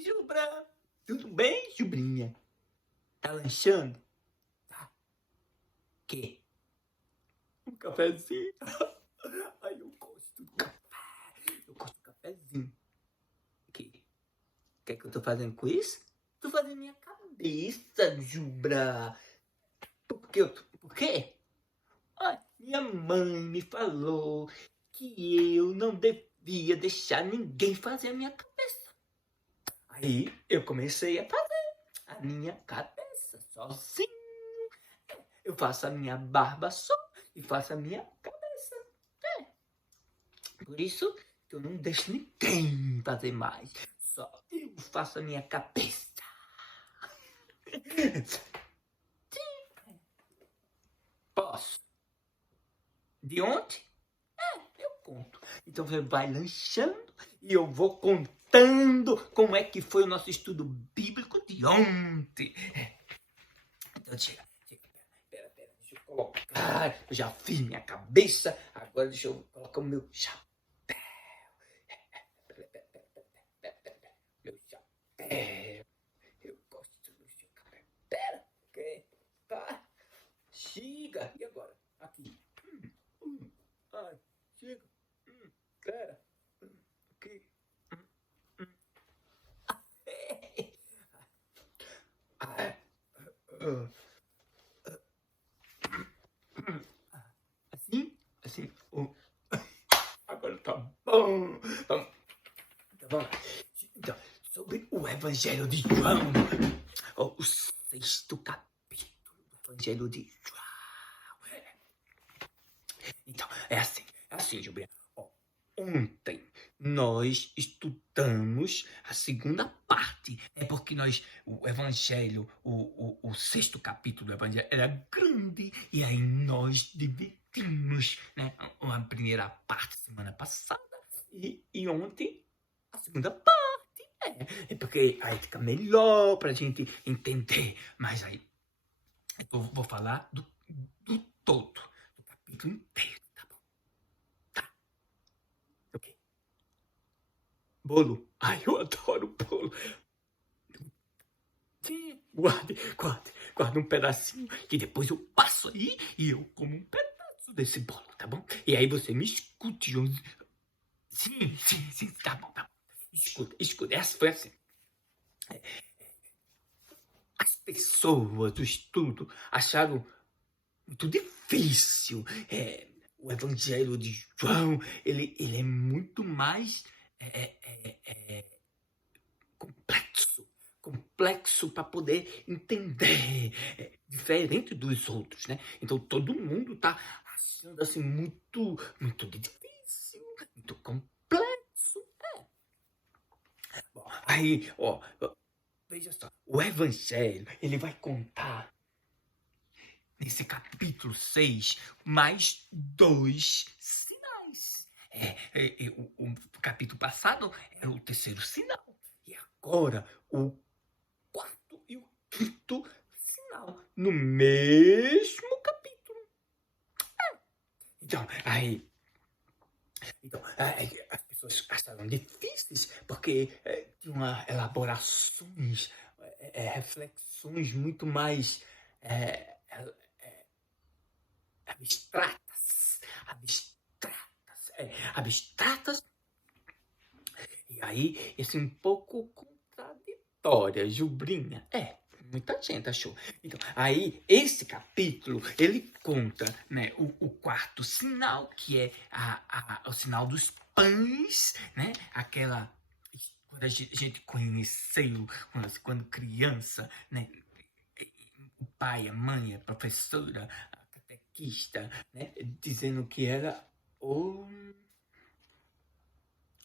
Oi, Jubra. Tudo bem, Jubrinha? Tá lanchando? Tá. Quê? Um cafezinho? Ai, eu gosto do café. Eu gosto do cafezinho. O que que eu tô fazendo com isso? Tô fazendo minha cabeça, Jubra. Por quê? Ai, minha mãe me falou que eu não devia deixar ninguém fazer a minha cabeça. Aí eu comecei a fazer a minha cabeça sozinho. Eu faço a minha barba só e faço a minha cabeça. Por isso que eu não deixo ninguém fazer mais. Só eu faço a minha cabeça. Posso? De ontem? Eu conto. Então você vai lanchando e eu vou contando como é que foi o nosso estudo bíblico de ontem. Então chega. Pera. Deixa eu colocar. Eu já fiz minha cabeça. Agora deixa eu colocar o meu chapéu. Meu chapéu. Eu gosto do seu cabelo. Pera. Ok. Tá. Chega. E agora? Aqui. Ai. Chega. Pera. Aqui. Assim. Agora tá bom. Então, vamos lá. Então, sobre o Evangelho de João, o 6º capítulo do Evangelho de João. Então, é assim, Juliana. Ontem nós estudamos a segunda parte. É porque o Evangelho, o 6º capítulo do Evangelho era grande. E aí nós dividimos, né? A primeira parte semana passada e ontem a segunda parte. É porque aí fica melhor pra gente entender. Mas aí eu vou falar do todo, do capítulo inteiro. Bolo. Ai, eu adoro bolo. Sim, guarde um pedacinho que depois eu passo aí e eu como um pedaço desse bolo, tá bom? E aí você me escute, Joãozinho. Sim, tá bom. Escuta, essa foi assim. As pessoas do estudo acharam muito difícil. O Evangelho de João, ele é muito mais complexo para poder entender, diferente dos outros, né? Então todo mundo tá achando assim muito difícil, muito complexo. Bom, aí, veja só, o Evangelho, ele vai contar nesse capítulo 6 mais 2 sinais. O capítulo passado era o 3º sinal. E agora o 4º e o 5º sinal. No mesmo capítulo. Então, as pessoas acharam difíceis porque tinham elaborações, reflexões muito mais abstratas. E aí, esse um pouco contraditória, Jubrinha. Muita gente achou. Então, aí, esse capítulo, ele conta, né, o 4º sinal, que é o sinal dos pães, né? Aquela... Quando a gente conheceu, quando criança, né? O pai, a mãe, a professora, a catequista, né? Dizendo que era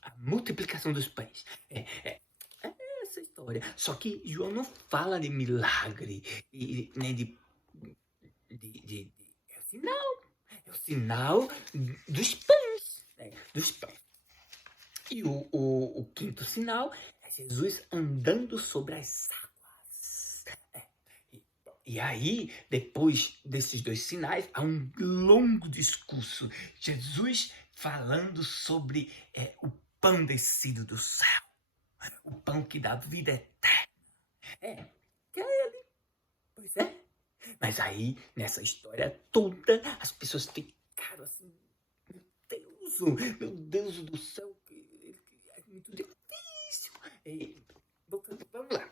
a multiplicação dos pães. Essa história. Só que João não fala de milagre, nem é o sinal. É o sinal dos pães. Dos pães. E o 5º sinal é Jesus andando sobre as águas. E aí, depois desses 2 sinais, há um longo discurso. Jesus falando sobre o pão descido do céu. O pão pão que dá vida eterna. Que é ele. Pois é. Mas aí, nessa história toda, as pessoas ficaram assim, meu Deus do céu, é muito difícil. Vamos lá.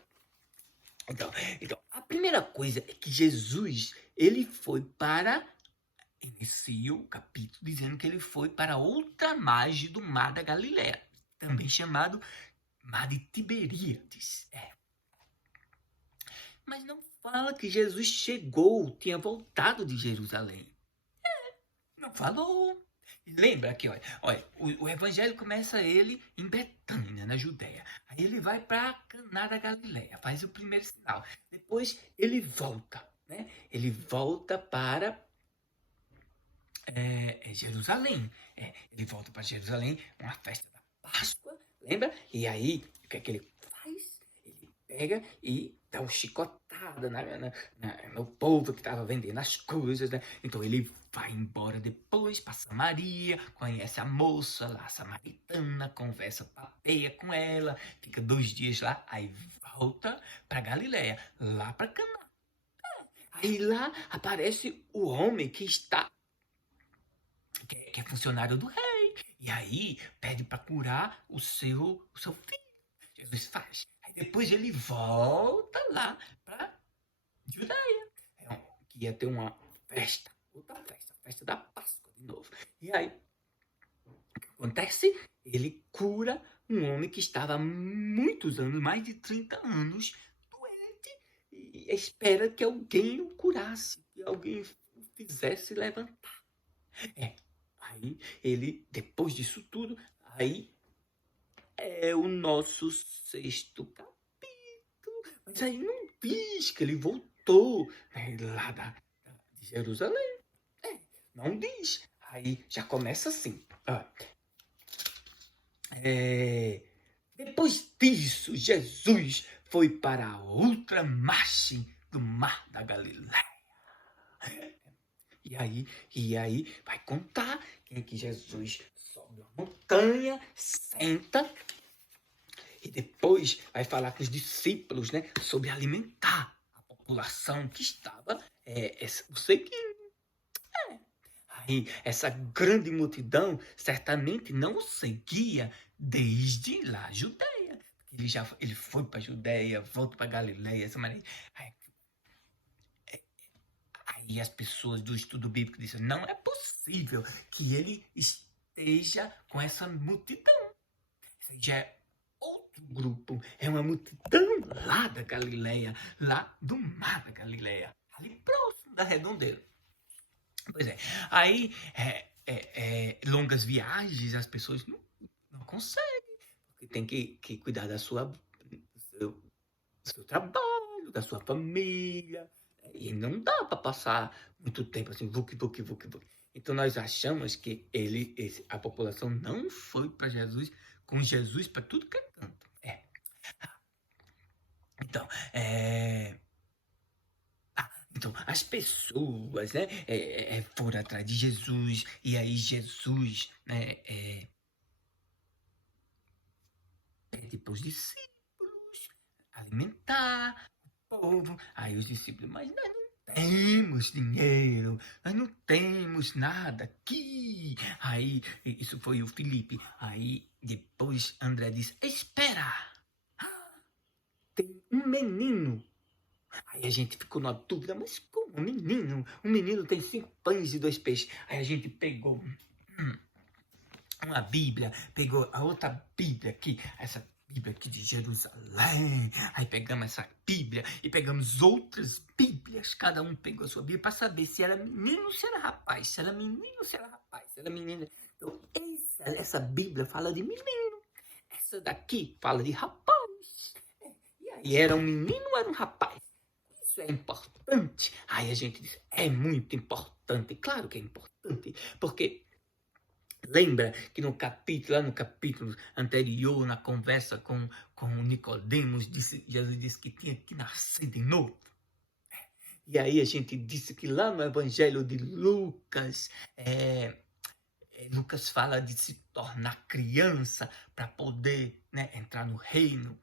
Então, a primeira coisa é que Jesus, ele foi para... Inicia o capítulo dizendo que ele foi para outra margem do mar da Galileia, também chamado Mar de Tiberíades. Mas não fala que Jesus chegou, tinha voltado de Jerusalém. Não falou. Lembra aqui, olha o evangelho começa ele em Betânia, na Judéia. Aí ele vai para Caná da Galileia, faz o primeiro sinal. Depois ele volta, né? Ele volta para Jerusalém. Ele volta para Jerusalém, uma festa da Páscoa, lembra? E aí, o que é que ele faz? Ele pega e dá uma chicotada no povo que estava vendendo as coisas, né? Então ele vai embora depois para Samaria, conhece a moça lá, samaritana, conversa, papeia com ela, fica 2 dias lá, aí volta para Galileia, lá para Caná. Aí lá aparece o homem que está... que é funcionário do rei. E aí pede para curar o seu filho. Jesus faz. Aí depois ele volta lá para Judeia. Que ia ter uma festa. Outra festa. Festa da Páscoa de novo. E aí, o que acontece? Ele cura um homem que estava há muitos anos, mais de 30 anos, doente. E espera que alguém o curasse. Que alguém o fizesse levantar. Aí ele, depois disso tudo, aí é o nosso 6º capítulo. Mas aí não diz que ele voltou, né, lá de Jerusalém. Não diz. Aí já começa assim. Depois disso, Jesus foi para a outra margem do mar da Galileia. E aí vai contar que Jesus sobe uma montanha, senta, e depois vai falar com os discípulos, né, sobre alimentar a população que estava o seguindo. Aí essa grande multidão certamente não o seguia desde lá a Judéia. Ele foi para a Judéia, volta para Galileia, essa maneira. Aí as pessoas do estudo bíblico dizem, não é possível que ele esteja com essa multidão. Isso já é outro grupo, é uma multidão lá da Galileia, lá do mar da Galileia, ali próximo da redondeza. Pois é, aí longas viagens as pessoas não conseguem, porque tem que cuidar do seu trabalho, da sua família. E não dá para passar muito tempo assim, vuc. Então nós achamos que a população não foi para Jesus, com Jesus para tudo que é canto. Então, as pessoas, né, foram atrás de Jesus, e aí Jesus, né, pede para os discípulos alimentar o povo. Aí os discípulos, mas nós não temos dinheiro, nós não temos nada aqui. Aí, isso foi o Filipe. Aí, depois André disse, espera, tem um menino. Aí a gente ficou na dúvida, mas como um menino? Um menino tem 5 pães e 2 peixes. Aí a gente pegou uma Bíblia, pegou a outra Bíblia aqui, essa Bíblia aqui de Jerusalém. Aí pegamos essa Bíblia e pegamos outras Bíblias. Cada um pegou a sua Bíblia para saber se era menino ou se era rapaz. Se era menino ou se era rapaz. Se era menina. Então, essa Bíblia fala de menino. Essa daqui fala de rapaz. E aí, era um menino ou era um rapaz? Isso é importante. Aí a gente diz, é muito importante. Claro que é importante, porque lembra que lá no capítulo anterior, na conversa com Nicodemos, Jesus disse que tinha que nascer de novo. E aí a gente disse que lá no Evangelho de Lucas, Lucas fala de se tornar criança para poder, né, entrar no reino.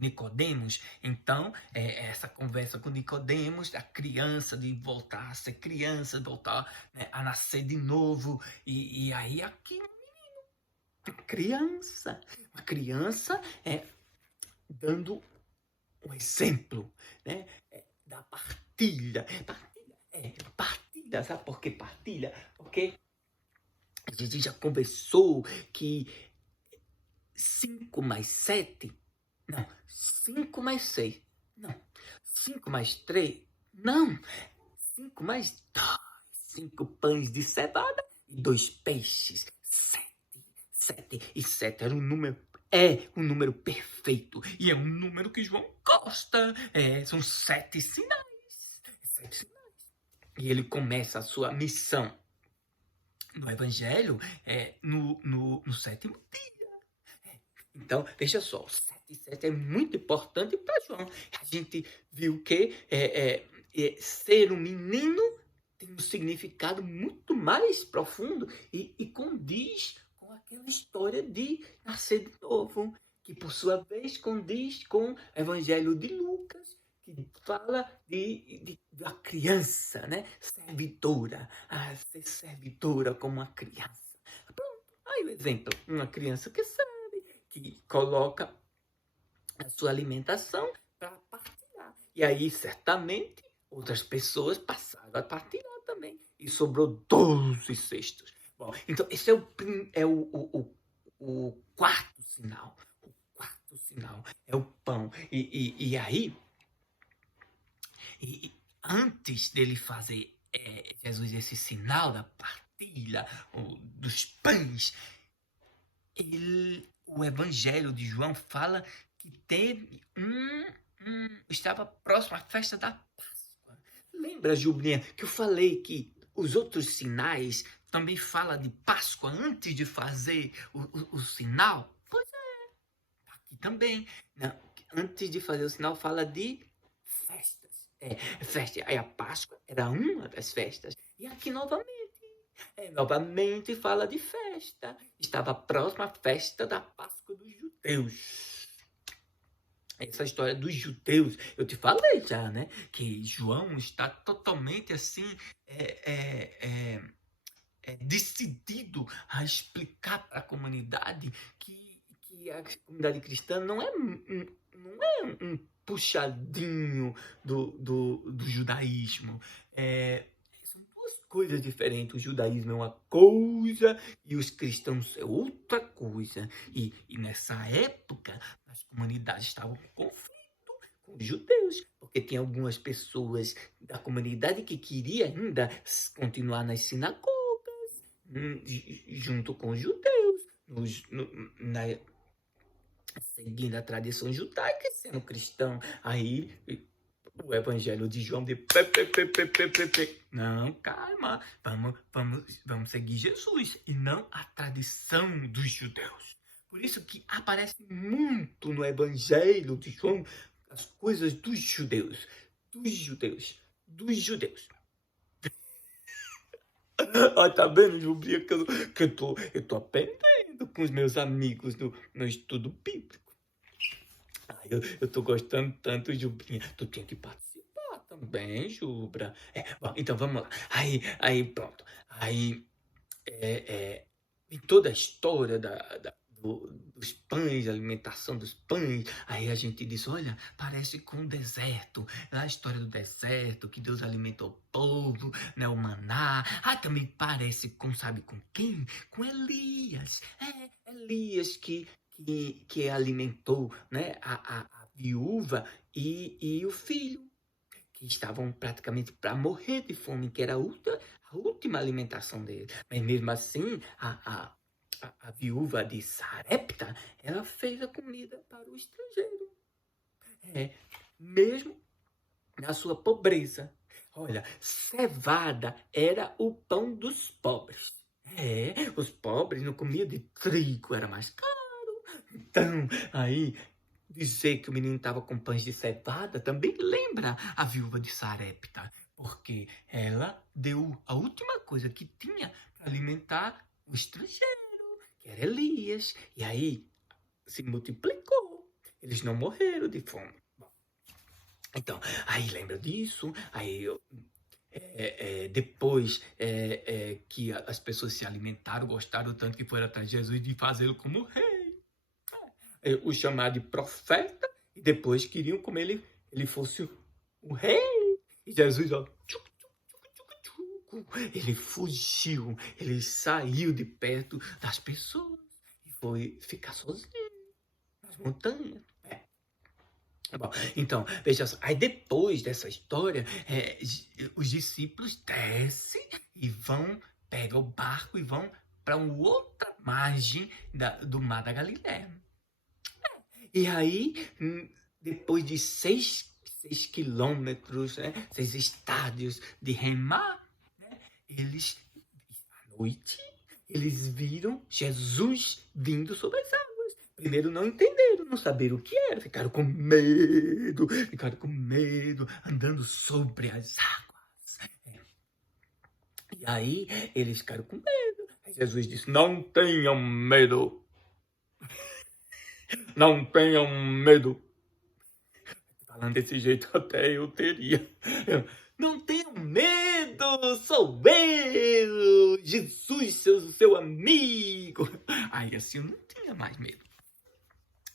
Nicodemos. Então, essa conversa com Nicodemos, a criança de voltar a ser criança, voltar, né, a nascer de novo. E aí aqui, uma criança dando um exemplo, né, da partilha. Partilha, sabe por que partilha? Porque a gente já conversou que 5 mais 7, não, 5 mais 6, não, 5 mais 3, não, 5 mais 2, 5 pães de cevada e 2 peixes, 7 e 7 era um número perfeito, e é um número que João gosta, são 7 sinais, e ele começa a sua missão no Evangelho no sétimo dia. Então, veja só, 7 e 7 é muito importante para João. A gente viu que ser um menino tem um significado muito mais profundo e condiz com aquela história de nascer de novo, que por sua vez condiz com o Evangelho de Lucas, que fala da criança, né? Servidora, ser servidora como uma criança. Pronto, aí o exemplo, uma criança que sabe, que coloca a sua alimentação para partilhar. E aí, certamente, outras pessoas passaram a partilhar também. E sobrou 12 cestos. Bom, então esse é o quarto sinal. O quarto sinal é o pão. E aí, antes dele fazer Jesus esse sinal da partilha dos pães, o Evangelho de João fala que teve estava próximo à festa da Páscoa. Lembra, Jublinha, que eu falei que os outros sinais também falam de Páscoa antes de fazer o sinal? Pois é, aqui também. Não, antes de fazer o sinal fala de festas. Festa. Aí a Páscoa era uma das festas. E aqui novamente fala de festa. Estava próxima à festa da Páscoa dos judeus. Essa história dos judeus, eu te falei já, né? Que João está totalmente assim, decidido a explicar para a comunidade que a comunidade cristã não é um puxadinho do judaísmo. São duas coisas diferentes. O judaísmo é uma coisa e os cristãos é outra coisa. E nessa época, as comunidades estavam com conflito com os judeus, porque tinha algumas pessoas da comunidade que queriam ainda continuar nas sinagogas, junto com os judeus, seguindo a tradição judaica e sendo cristão. Aí o Evangelho de João de não, calma, vamos seguir Jesus e não a tradição dos judeus. Por isso que aparece muito no Evangelho de João as coisas dos judeus. Tá vendo, Jublia, que eu tô aprendendo com os meus amigos no estudo bíblico. Eu tô gostando tanto, Jubrinha. Tu tinha que participar também, Jubra. Bom, então vamos lá. Aí pronto. Aí, em toda a história dos pães, a alimentação dos pães, aí a gente diz, olha, parece com o deserto, a história do deserto, que Deus alimentou o povo, né, o maná. Também parece com, sabe com quem? Com Elias. Elias que alimentou, né, a viúva e o filho, que estavam praticamente para morrer de fome, que era a última alimentação dele. Mas mesmo assim, a viúva de Sarepta, ela fez a comida para o estrangeiro. Mesmo na sua pobreza. Olha, cevada era o pão dos pobres. Os pobres não comiam de trigo, era mais caro. Então, aí, dizer que o menino estava com pães de cevada também lembra a viúva de Sarepta, porque ela deu a última coisa que tinha para alimentar o estrangeiro, que era Elias. E aí se multiplicou. Eles não morreram de fome. Então, aí lembra disso, aí depois que as pessoas se alimentaram, gostaram tanto que foram atrás de Jesus de fazê-lo como rei. O chamar de profeta, e depois queriam como ele fosse o rei. E Jesus, ó, ele fugiu, ele saiu de perto das pessoas e foi ficar sozinho nas montanhas. Bom, então, veja só, aí depois dessa história, os discípulos descem e pegam o barco e vão para uma outra margem do Mar da Galileia. E aí, depois de 6 quilômetros, 6 estádios de remar, à noite, eles viram Jesus vindo sobre as águas. Primeiro não entenderam, não saberam o que era, ficaram com medo, andando sobre as águas. E aí, eles ficaram com medo. Aí Jesus disse, não tenham medo. Não tenham medo. Falando desse jeito até eu teria. Não tenham medo, sou eu, Jesus, seu amigo. Aí assim eu não tinha mais medo.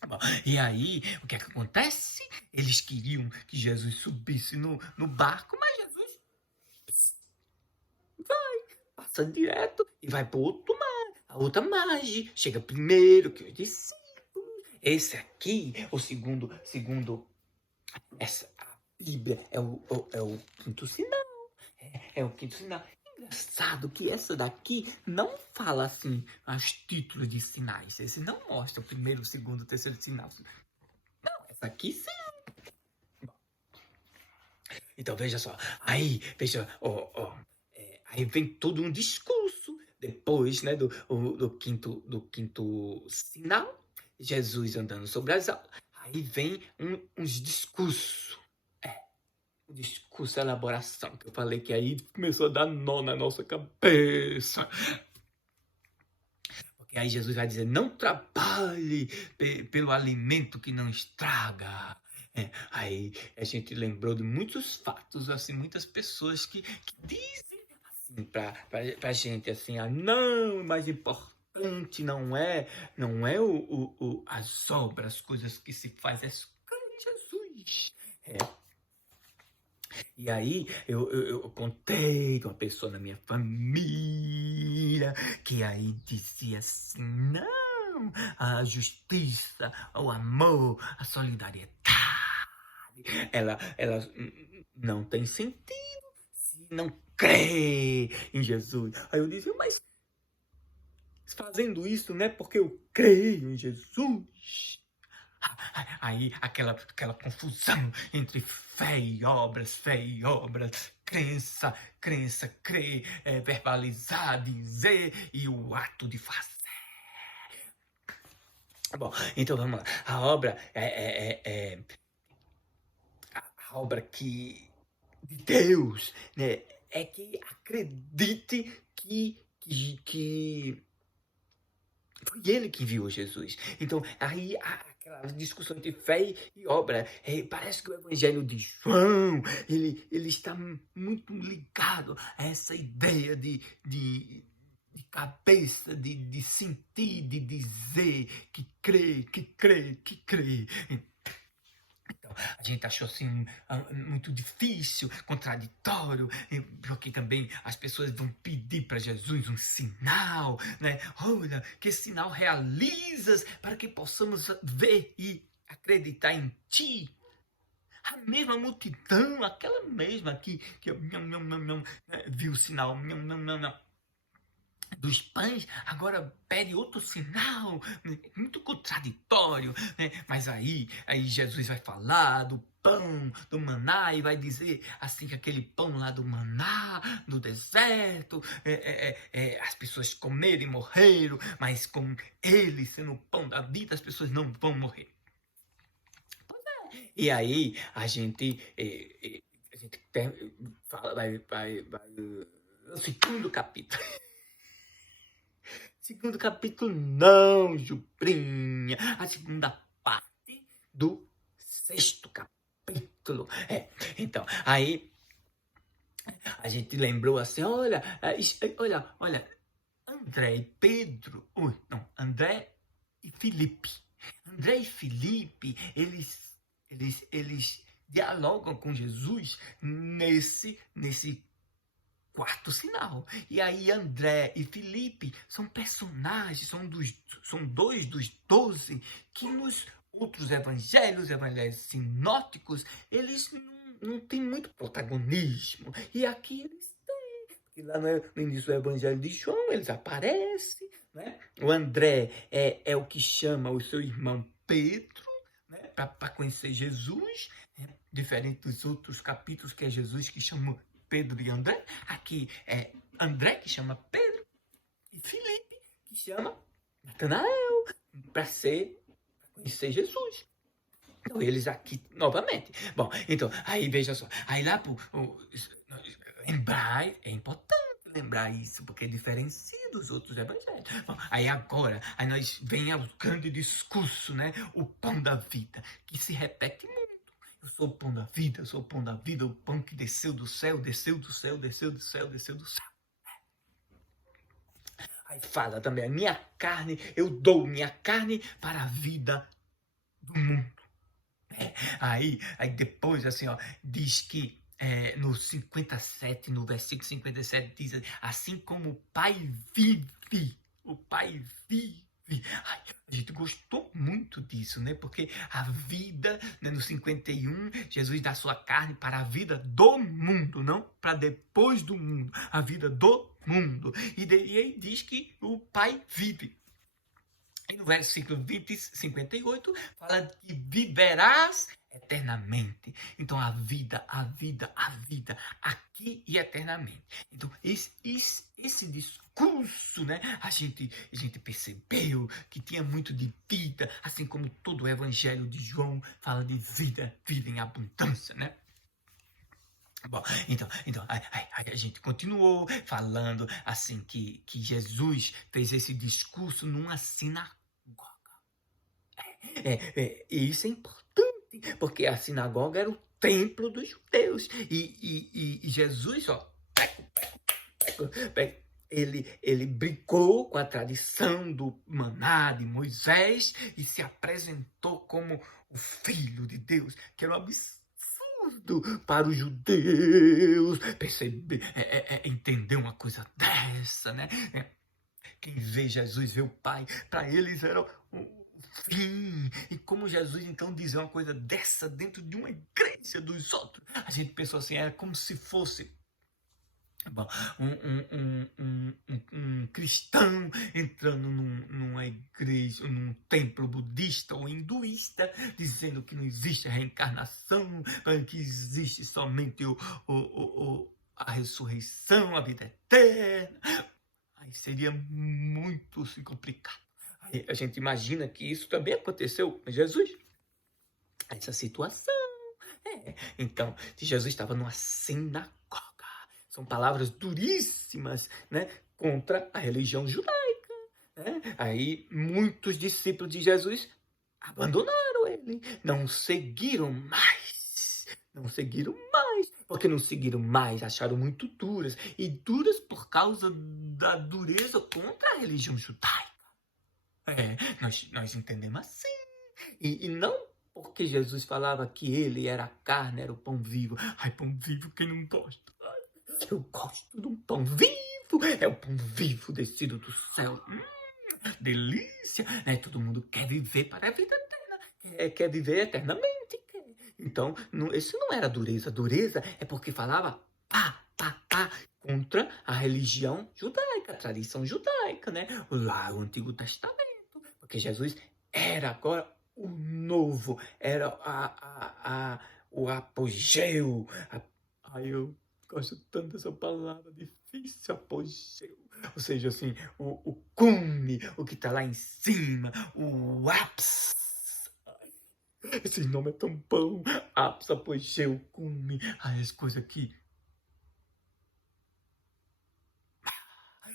Bom, e aí, o que é que acontece? Eles queriam que Jesus subisse no barco, mas Jesus passa direto e vai para outro mar, a outra margem. Chega primeiro que os discípulos. Esse aqui, o segundo a Bíblia é o quinto sinal. É o quinto sinal. Engraçado que essa daqui não fala assim os títulos de sinais. Esse não mostra o primeiro, o segundo, o terceiro sinal. Não, essa aqui sim. Então veja só. Aí, veja, aí vem todo um discurso depois, né, do quinto sinal. Jesus andando sobre as águas. Aí vem uns discursos. Um discurso, elaboração, que eu falei que aí começou a dar nó na nossa cabeça. Porque aí Jesus vai dizer, não trabalhe pelo alimento que não estraga. Aí a gente lembrou de muitos fatos, assim, muitas pessoas que dizem assim pra gente, assim, não, o mais importante não é as obras, as coisas que se faz, é Jesus. E aí, eu contei com uma pessoa na minha família que aí dizia assim, não, a justiça, o amor, a solidariedade, ela não tem sentido se não crê em Jesus. Aí eu dizia, mas fazendo isso, não é porque eu creio em Jesus. Aí aquela confusão entre fé e obras, crença, crer, verbalizar, dizer e o ato de fazer. Bom, então vamos lá. A obra a obra de Deus, né, é que acredite que foi ele que viu Jesus. Então, aí aquela discussão entre fé e obra, parece que o Evangelho de João, ele está muito ligado a essa ideia de cabeça, de sentir, de dizer que crê. Então, a gente achou assim muito difícil, contraditório, porque também as pessoas vão pedir para Jesus um sinal, né? Olha, que sinal realizas para que possamos ver e acreditar em ti. A mesma multidão, aquela mesma que viu o sinal, dos pães, agora pede outro sinal, muito contraditório, né? Mas aí Jesus vai falar do pão, do maná, e vai dizer assim que aquele pão lá do maná, do deserto, as pessoas comeram e morreram, mas com ele sendo o pão da vida, as pessoas não vão morrer. E aí a gente fala, vai no segundo capítulo. Segundo capítulo, não, Juprinha. A segunda parte do 6º capítulo. Então, aí a gente lembrou assim, olha, André e Pedro, André e Filipe. André e Filipe, eles dialogam com Jesus nesse quarto sinal. E aí André e Filipe são personagens, são dois dos 12 que nos outros evangelhos sinóticos, eles não têm muito protagonismo. E aqui eles têm. E lá no início do evangelho de João, eles aparecem, né? O André é o que chama o seu irmão Pedro, né, para conhecer Jesus, diferente dos outros capítulos que é Jesus que chama Pedro e André. Aqui é André que chama Pedro e Filipe que chama Natanael para conhecer Jesus. Então, eles aqui novamente. Bom, então, aí veja só. Aí lá lembrar, é importante lembrar isso, porque diferencia dos outros evangelhos. Bom, aí agora, nós vem o grande discurso, né? O pão da vida, que se repete muito. Eu sou o pão da vida, eu sou o pão da vida, o pão que desceu do céu, desceu do céu, desceu do céu, desceu do céu. Aí fala também, minha carne, eu dou minha carne para a vida do mundo. Aí depois, assim, diz que no 57, no versículo 57, diz assim como o Pai vive, o Pai vive. Ai, a gente gostou muito disso, né? Porque a vida, né, no 51, Jesus dá sua carne para a vida do mundo, não para depois do mundo, a vida do mundo. E aí diz que o Pai vive. E no versículo 58, fala que viverás eternamente. Então, a vida, aqui e eternamente. Então, esse discurso, né? A gente percebeu que tinha muito de vida, assim como todo o evangelho de João fala de vida em abundância, né? Bom, então a gente continuou falando assim que Jesus fez esse discurso numa sinagoga. E isso é importante, porque a sinagoga era o templo dos judeus. E Jesus, ele brincou com a tradição do maná de Moisés e se apresentou como o Filho de Deus, que era um absurdo para os judeus perceber, entender uma coisa dessa, né? Quem vê Jesus vê o Pai. Para eles era o fim. E como Jesus então dizer uma coisa dessa dentro de uma igreja dos outros? A gente pensou assim, era como se fosse um cristão entrando numa igreja, num templo budista ou hinduísta, dizendo que não existe a reencarnação, que existe somente a ressurreição, a vida eterna. Aí seria muito se complicado. Aí a gente imagina que isso também aconteceu com Jesus. Essa situação. Então, Jesus estava numa sinagoga. São palavras duríssimas, né, contra a religião judaica. Né? Aí muitos discípulos de Jesus abandonaram ele. Não seguiram mais. Porque não seguiram mais, acharam muito duras. E duras por causa da dureza contra a religião judaica. Nós entendemos assim. E não porque Jesus falava que ele era a carne, era o pão vivo. Ai, pão vivo, quem não gosta? Eu gosto de um pão vivo. É o pão vivo descido do céu. Delícia. Todo mundo quer viver para a vida eterna. Quer viver eternamente. Então, isso não era dureza. Dureza é porque falava contra a religião judaica, a tradição judaica, né? Lá o Antigo Testamento. Porque Jesus era agora o novo, era o apogeu. Eu gosto tanto dessa palavra difícil, apogeu. Ou seja, assim, o cume, o que está lá em cima, o ápice. Esse nome é tão bom. Ápice, apogeu, cume. As coisas que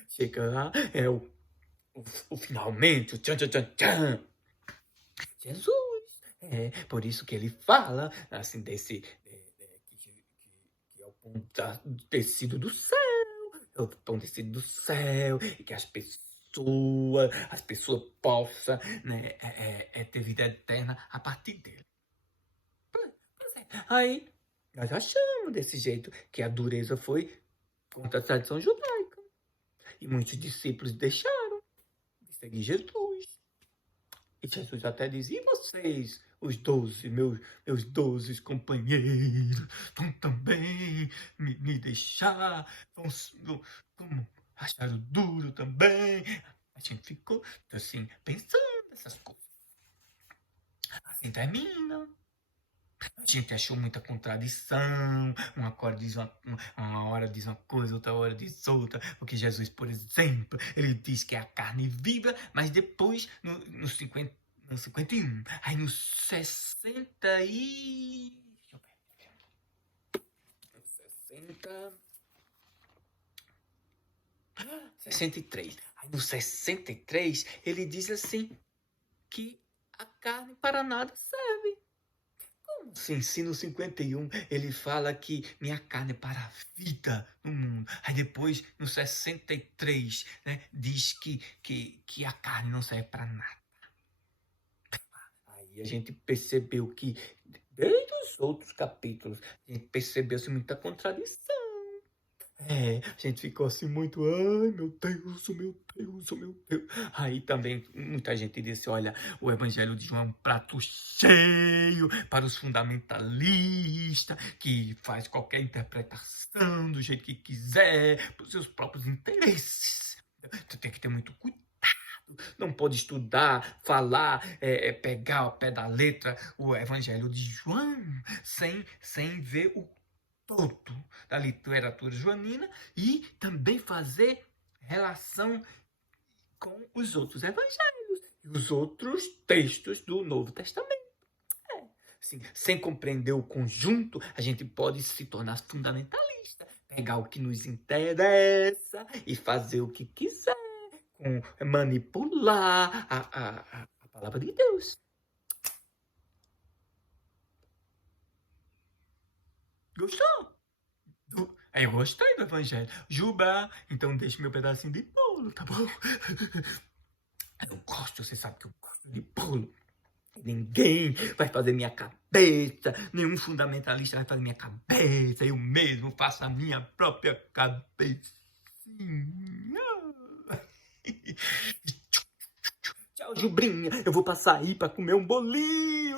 chega lá, é o finalmente, o tchan, tchan, tchan, tchan. Jesus, Por isso que ele fala, assim, que é o pão descido do céu, é o pão descido do céu, e que as pessoas possam, né, ter vida eterna a partir dele. Pois é. Aí, nós achamos desse jeito que a dureza foi contra a tradição judaica. E muitos discípulos deixaram de seguir Jesus. E Jesus até dizia, e vocês, os 12, meus 12 companheiros, vão também me deixar, como acharam duro também. A gente ficou, assim, pensando nessas coisas. Assim termina. A gente achou muita contradição, uma hora diz uma coisa, outra hora diz outra, porque Jesus, por exemplo, ele diz que é a carne viva, mas depois, no 51, aí no 60 e... Deixa eu ver. No 63. Aí no 63, ele diz assim, que a carne para nada serve. Sim, se no 51 ele fala que minha carne é para a vida no mundo. Aí depois, no 63, né, diz que a carne não serve para nada. Aí a gente percebeu que, desde os outros capítulos, a gente percebeu-se muita contradição. A gente ficou assim muito, ai meu Deus, oh meu Deus, oh meu Deus. Aí também muita gente disse, olha, o Evangelho de João é um prato cheio para os fundamentalistas, que faz qualquer interpretação do jeito que quiser, para os seus próprios interesses. Tu tem que ter muito cuidado. Não pode estudar, falar, pegar ao pé da letra o Evangelho de João sem ver o todo da literatura joanina e também fazer relação com os outros evangelhos e os outros textos do Novo Testamento. Assim, sem compreender o conjunto, a gente pode se tornar fundamentalista, pegar o que nos interessa e fazer o que quiser, manipular a palavra de Deus. Gostou? Eu gostei do Evangelho. Juba, então deixa meu pedacinho de bolo, tá bom? Eu gosto, você sabe que eu gosto de bolo. Ninguém vai fazer minha cabeça, nenhum fundamentalista vai fazer minha cabeça, eu mesmo faço a minha própria cabecinha. Tchau, Jubrinha, eu vou passar aí pra comer um bolinho.